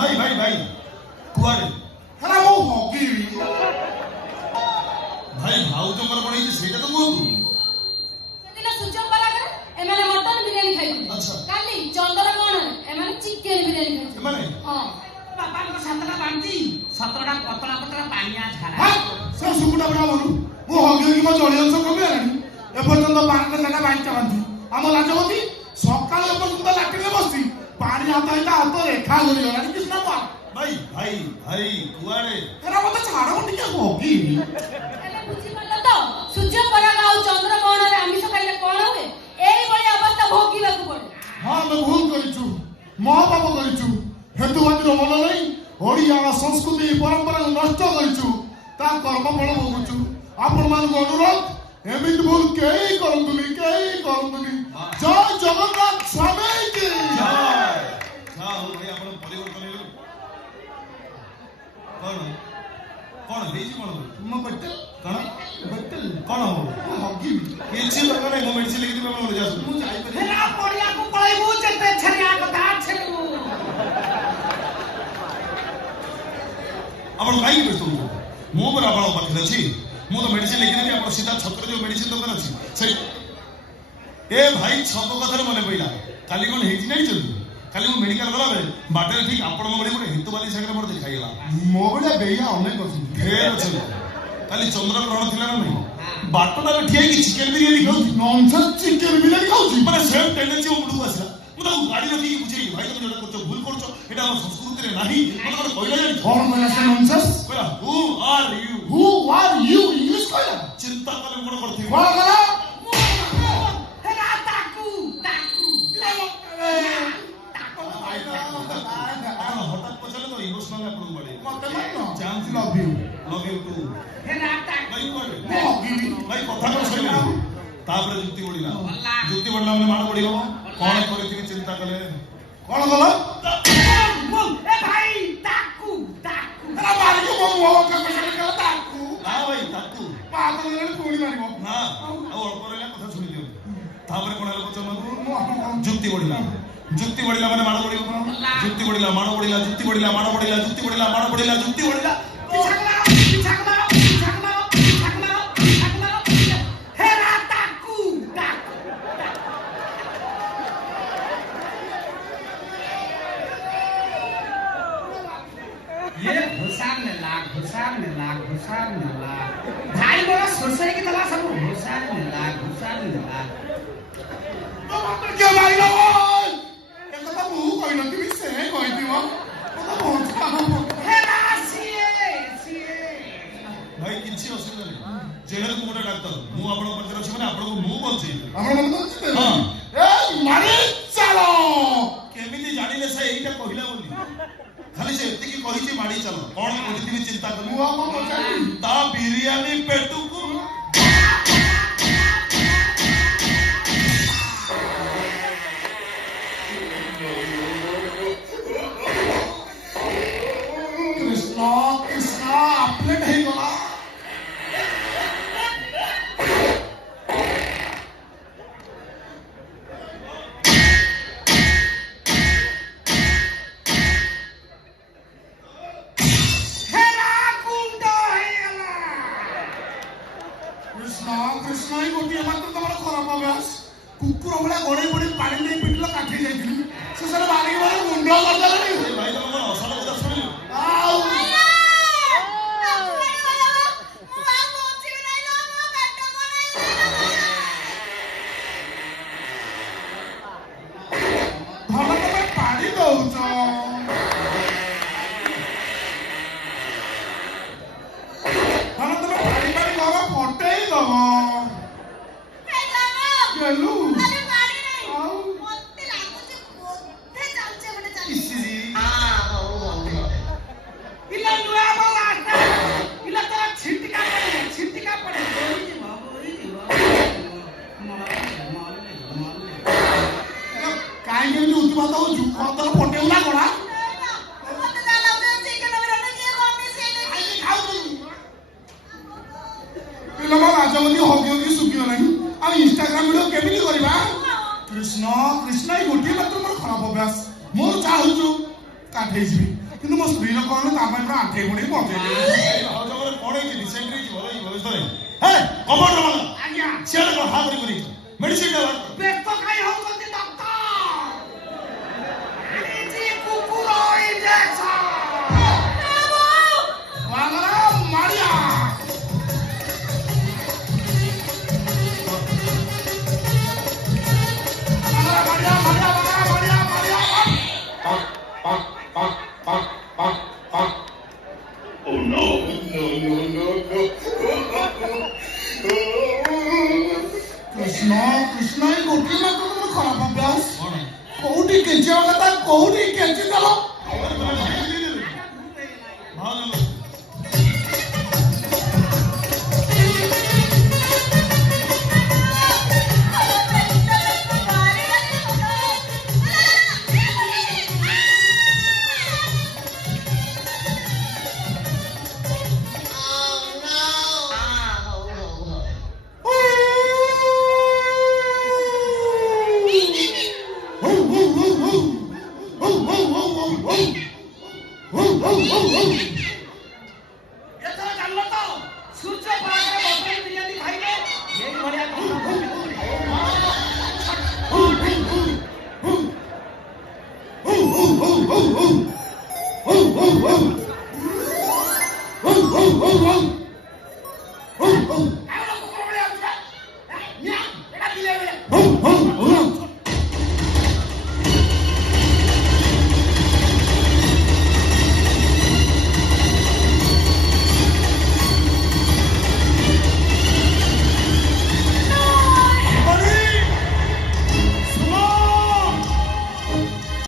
भाई भाई भाई कुआरे हेरा मो हगी भाई भाऊ तो मर पड़ी सेटा तो कहतु ସେଦିନ ସୂର୍ଯ୍ୟ ପରାଗରେ ଏମାନେ ମଟନ ବିରିୟାନୀ ଖାଇଥିଲେ। ଆଚ୍ଛା। କାଲି ଚନ୍ଦନ କୋଣରେ ଏମାନେ ଚିକେନ ବିରିୟାନୀ ଖାଇଥିଲେ। ଏମାନେ ହଁ ବାପାଙ୍କ ସାତଟା ବାଣ୍ଟି 17ଟା ପତଳା ପତଳା ପାଣିଆ ଝାଡା। ହଁ ସେ ସୁକୁଟା ବଡ ମନୁ ମୁଁ ହଗି ମୋ ଜଳି ଅଂଶ କମି ହେଲାଣି ଏପର୍ଯ୍ୟନ୍ତ ପାଣିରେ ଜାଗା ବାଣ୍ଟା ବାନ୍ତି ଆମ ରାଜବତୀ ସକାଳ ଏପର୍ଯ୍ୟନ୍ତ ଲାଟିନରେ ବସି ପାଣି ହାତ ହେଇକା ହାତ ରେଖା ଧରିଗଲାଣି କୃଷ୍ଣ भाई भाई भाई कुआरे ହେରା ମତେ ଛାଡ ମୁଁ ଟିକେ ହଗି ହେଲେ ବୁଝିପାରିଲ ତ ସୂର୍ଯ୍ୟ ପରାଗ ଆଉ ଚନ୍ଦ୍ର କୋଣରେ ଆମିଷ ଖାଇଲେ କଣ ହୁଏ? ଏଇଭଳି ଅବସ୍ଥା ଭୋଗିବାକୁ ପଡେ। ହଁ ଆମେ ଭୁଲ କରିଛୁ ମହାପାପ କରିଛୁ ହେତୁବାଦୀର ମନ ନେଇ ଓଡ଼ିଆ ସଂସ୍କୃତି ପରମ୍ପରାକୁ ନଷ୍ଟ କରିଛୁ ତା କର୍ମଫଳ ଭୋଗୁଛୁ ଆପଣମାନଙ୍କୁ ଅନୁରୋଧ ଏମିତି ଭୁଲ କେହି କରନ୍ତୁନି ଜୟ ଜଗନ୍ନାଥ ସ୍ୱାମୀ କି जय जा हो भाई आपण परिवर्तन हेलो कौन कौन हेजी कौन ମୋ ବଟଲ कौन ବଟଲ कौन हो ହଗି କିଛି ଦରକାର ନାହିଁ ମୁଁ ମେଡିସିନ ଲେଖି ଦେବି ଆପଣ ଯାଆନ୍ତୁ ମୁଁ ଯାଇପାରିବି ହେରା ପଡ଼ିଆକୁ ପଳେଇବୁ ଯେତେ ଛେରିଆ କଥା ଛେରିବୁ। ଆପଣ କାହିଁକି ବ୍ୟସ୍ତ ହଉଛନ୍ତି ମୁଁ ପରା ଆପଣଙ୍କ ପାଖରେ ଅଛି ମୁଁ ତ ମେଡିସିନ ଲେଖିଦେବି ଆପଣ ସିଧା ଛକରେ ଯୋଉ ମେଡିସିନ ଦୋକାନ ଅଛି ସେଇ ଏ ଭାଇ ଛକ କଥାରେ ମନେ ପଇଲା କାଲି କଣ ହେଇଛି ଜାଣିଛନ୍ତି କାଲି ମୁଁ ମେଡିକାଲ ଗଲାବେଳେ ବାଟରେ ଠିକ ଆପଣଙ୍କ ଭଳି ଗୋଟେ ହିତବାଦୀ ସାଙ୍ଗରେ ମୋର ଦେଖାଇଗଲା ମୋ ଭଳିଆ ବେଇଆ ଅନେକ ଅଛନ୍ତି ଢେର ଅଛନ୍ତି କାଲି ଚନ୍ଦ୍ରଗ୍ରହଣ ଥିଲା ନା ନାହିଁ ବାଟଟାରେ ଠିଆ ହେଇକି ଚିକେନ ବିରିୟାନୀ ଖାଉଛି ନନସେନ୍ସ ଚିକେନ ବିରିୟାନୀ ଖାଉଛି ମାନେ ସେମ୍ ଟେଣ୍ଡେନ୍ସି ମୋ ମୁଣ୍ଡକୁ ଆସିଲା ମୁଁ ତାକୁ ଗାଡି ରଖିକି ବୁଝେଇଲି ଭାଇ ତମେ ଯୋଉଟା କରୁଛ ଭୁଲ କରୁଛ ଏଇଟା ଆମ ସଂସ୍କୃତିରେ ନାହିଁ ମତେ ଗୋଟେ କହିଲା ଜାଣିଛ କଣ କହିଲା ସେ ନନସେନ୍ସ କହିଲା who are you who are you English କହିଲା ଚିନ୍ତା କଲେ କଣ କରିଥିବି କଣ କଲା ହେରା ତାକୁ ଆପଣ ହଠାତ୍ ପଚାରିଲେ ତ ଇମୋସନାଲ ଆପଣଙ୍କୁ ପଡେ ମତେ ମାରିନ chance love you love you too ହେରା ତାକୁ ଭାଇ କୁଆଡେ ମୁଁ ହଗିବି ଭାଇ କଥା କଣ ଶୁଣିଲା ତାପରେ ଯୁକ୍ତି ବଢିଲା ଯୁକ୍ତି ବଢିଲା ମାନେ ମାଡ଼ ପଡିବ କଣ କରିଥିବି ଚିନ୍ତା କଲେ କଣ କଲା ଏ ଭାଇ ତାକୁ ହେରା ମାରିକି ମୋ ମୁହଁ କାମ କଲା ତାକୁ ନା ଭାଇ ତାକୁ ପାଦ ଦେଲେ ପୁଣି ମାରିବ ନା ଆଉ ଅଳ୍ପ ରହିଲା କଥା ଶୁଣି ଦିଅନ୍ତୁ ତାପରେ କଣ ହେଲା ପଚାରନ୍ତୁ ମୁଁ ଆପଣଙ୍କୁ ଯୁକ୍ତି ବଢିଲା ମାନେ ମାଡ଼ ପଡିବ ଯୁକ୍ତି ବଢିଲା ମାଡ଼ ପଡିଲା ଯୁକ୍ତି ବଢିଲା ମାଡ଼ ପଡିଲା ଯୁକ୍ତି ବଢିଲା ମାଡ଼ ପଡିଲା ଯୁକ୍ତି ବଢିଲା ହେରା ତାକୁ ये घुसार नेला भाई मोरा सोसाई की तला सब घुसार नेला तो मत के मारिलो ओय एकता ମୁଁ କହିନଥିଲି ସେ କହିଥିବ ମତେ ବହୁତ କାମ हेरा सीए ଭାଇ କିଛି ଅସୁବିଧା ନାହିଁ ଯେହେତୁ ଗୋଟେ ଡାକ୍ତର ମୁଁ ଆପଣଙ୍କ ପାଖରେ ଅଛି ମାନେ ଆପଣଙ୍କୁ ମୁଁ ବଞ୍ଚେଇବି ଆପଣ ମତେ କହୁଛନ୍ତି ହଁ। ଏ ମାରି ଚାଲ କେମିତି ଜାଣିଲେ ସେ ଏଇଟା କହିଲା ବୋଲି ଖାଲି ସେ ଏତିକି କହିଛି ମାଡ଼ି ଚାଲ କଣ କରିଥିବି ଚିନ୍ତା କଲି ମୁଁ ଆଉ କଣ ପଚାରିବି ତା ବିରିୟାନୀ ପେଟକୁ कृष्ण अपलेट ହେଇଗଲା हेरा कुंड हेला कृष्ण ही ଗୋଟିଏ ମାତ୍ର ତମର ଖରାପ ଅଭ୍ୟାସ କୁକୁର ଭଳିଆ ଗୋଡେଇ ଗୋଡେଇ ପାଣି ଦେଇ ପିଟିଲ କାଠି ଯାଇଥିଲି ସେ ସାରା ବାଡ଼ିକି ବାଡ଼ି ମୁଣ୍ଡ କରିଦେଲେଣି ଏ ଭାଇ ତମେ କଣ ଅସଲ କଥା ଶୁଣିଲ ଆଉ ଭଲ ତମେ ପାଣି ଦଉଛ ଭଲ ତମେ ପାଣି ପାଣି ଘର ଫଟେଇ ଦବ ଗେଲୁ ଆଉ इला नुआ वाला आता इला तो छिटका पड़े କାହିଁକି ଏମିତି ଉତ୍ପାତ ହଉଛୁ କଣ ତୋର ଫଟେଇବୁ ନା କଣ ପିଲାମା ରାଜବତୀ ହଗି ହଗି ଶୁଖିଗଲାଣି ଆଉ ଇନଷ୍ଟାଗ୍ରାମ ଭିଡିଓ କେମିତି କରିବା କୃଷ୍ଣ ଏଇ ଗୋଟିଏ ମାତ୍ର ମୋର ଖରାପ ଅଭ୍ୟାସ ମୁଁ ଚାହୁଁଛୁ କାଠ ଆଣ୍ଠେଇ ଯିବି କିନ୍ତୁ ମୋ ସ୍ତ୍ରୀର କହିଲେ ତା ପାଇଁ ପୁରା ଆଣ୍ଠେଇ ଗୁଣେଇ ପକେଇଲି ଏଇ ଭାଉଜଙ୍କର କଣ ହେଇଛି ଡିସେଣ୍ଟ୍ରି ହେଇଛି ଭଲ ହେଇଛି ଭଲରେ ହେ କମାଣ୍ଡର ମାନେ ଆଜ୍ଞା ସିଆଡେ କଣ ହା କରି ମେଡିସିନ ଟା ବ୍ୟସ୍ତ କାଇଁ ହଉଛନ୍ତି ଡକ୍ଟର ଆଣିଛି କୁକୁର ଇଞ୍ଜେକ୍ସନ ମାଗଣା Maria Maria Maria Maria Maria Oh no, no, no, no, no. Krishna କୃଷ୍ଣ ଏଇ ଗୋଟିଏ ମାତ୍ର ତମର ଖରାପ ଅଭ୍ୟାସ କୋଉଠି କେଞ୍ଚିବା କଥା କୋଉଠି କେଞ୍ଚି ଦେଲ ଭାଉଜ ଏଥର ଜାଣିଲ ତ ସୂର୍ଯ୍ୟ ପରାଗରେ ବଟର ବିରିୟାନୀ ଖାଇଲେ ଏଇଭଳିଆ Oh,